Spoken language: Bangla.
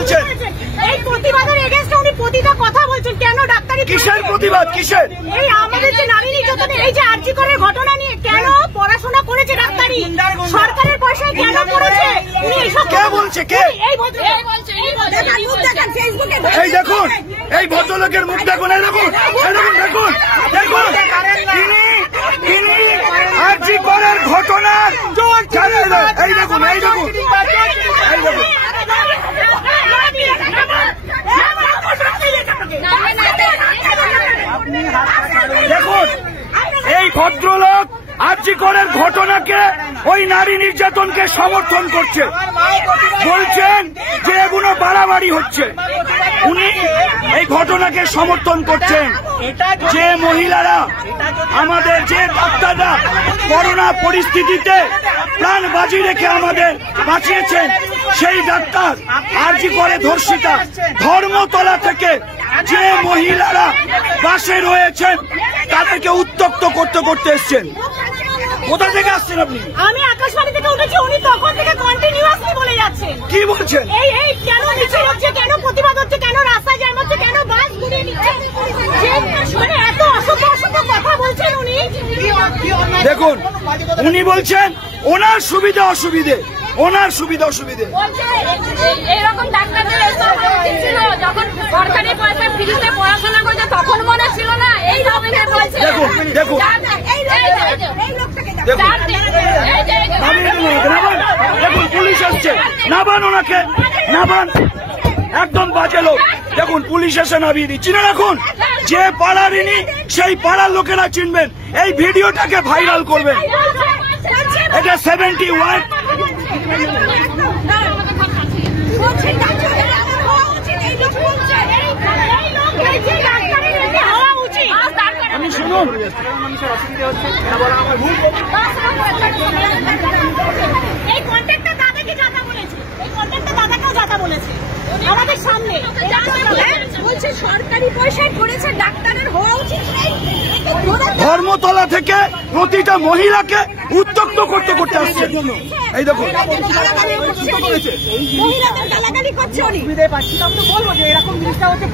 বলছেন? এই প্রতিবাদের এগেইনস্টে উনি প্রতিটা কথা বলছেন। কেন ডাক্তারি কিসের প্রতিবাদ? কিসের? এই আমাদের যে নারী নির্যাতনের এই যে আরজি করের ঘটনা নিয়ে কেন পড়াশোনা করেছে ডাক্তারি, সরকারের পয়সায় কেন করেছে উনি এসব কে বলছে? কে? এই বলছে এই দেখুন, এই ভদ্রলোকের মুখ দেখুন, এই দেখুন, এই দেখুন, দেখুন, দেখুন, তিনি আরজি করের ঘটনার এই দেখুন, এই দেখুন, এই দেখুন, দেখুন, এই ভদ্রলোক আরজি করের ঘটনাকে, ওই নারী নির্যাতনকে সমর্থন করছে, বলছেন যে এগুলো বাড়াবাড়ি হচ্ছে। উনি এই ঘটনাকে সমর্থন করছেন। যে মহিলারা, আমাদের যে ডাক্তাররা করোনা পরিস্থিতিতে প্রাণ বাজি রেখে আমাদের বাঁচিয়েছেন, সেই ডাক্তার আরজি করে ধর্ষিতা ধর্মতলা থেকে যে মহিলারা বাসে রয়েছেন তাদেরকে উত্তক্ত করতে এসছেন। কোথা থেকে আসছেন আপনি? আমি আকাশবাণী থেকে উঠেছি, উনি তখন থেকে কন্টিনিউয়াসলি বলে যাচ্ছেন। কি বলছেন? এই কেন মিছিল হচ্ছে, কেন প্রতিবাদ হচ্ছে, কেন রাস্তায় জ্যাম হচ্ছে, কেন বাস ঘুরিয়ে নিচ্ছে, মানে এত অসভ্য কথা বলছেন উনি। দেখুন, উনি বলছেন ওনার সুবিধা অসুবিধে, ওনার সুবিধা অসুবিধে। এরকম ডাক্তারদের ছিল যখন সরকারি পয়সা ফ্রিতে পড়াশোনা করছে তখন মনে ছিল না। এই ধরনের বলছে। দেখুন, দেখুন, দেখুন, পুলিশ আসছে, নাবান ওনাকে, নাবান, একদম বাজে লোক। দেখুন, পুলিশ এসে নামিয়ে দিচ্ছি না। রাখুন, যে পাড়ার ইনি সেই পাড়ার লোকেরা চিনবেন, এই ভিডিওটাকে ভাইরাল করবেন। এটা 71 আমি শুনুন, এই কন্ট্রাক্টর দাদাকে যাতা বলেছে, এই কন্ট্রাক্টর দাদাকেও যাতা বলেছে আমাদের সামনে। বলছে সরকারি পয়সায় করেছে, ডাক্তারের হওয়া উচিত নেই। ধর্মতলা থেকে প্রতিটা মহিলাকে উত্তক্ত করতে আসছে। এই দেখুন, মহিলাদের গালাগালি করছে উনি। বলবো যে এরকম জিনিসটা হচ্ছে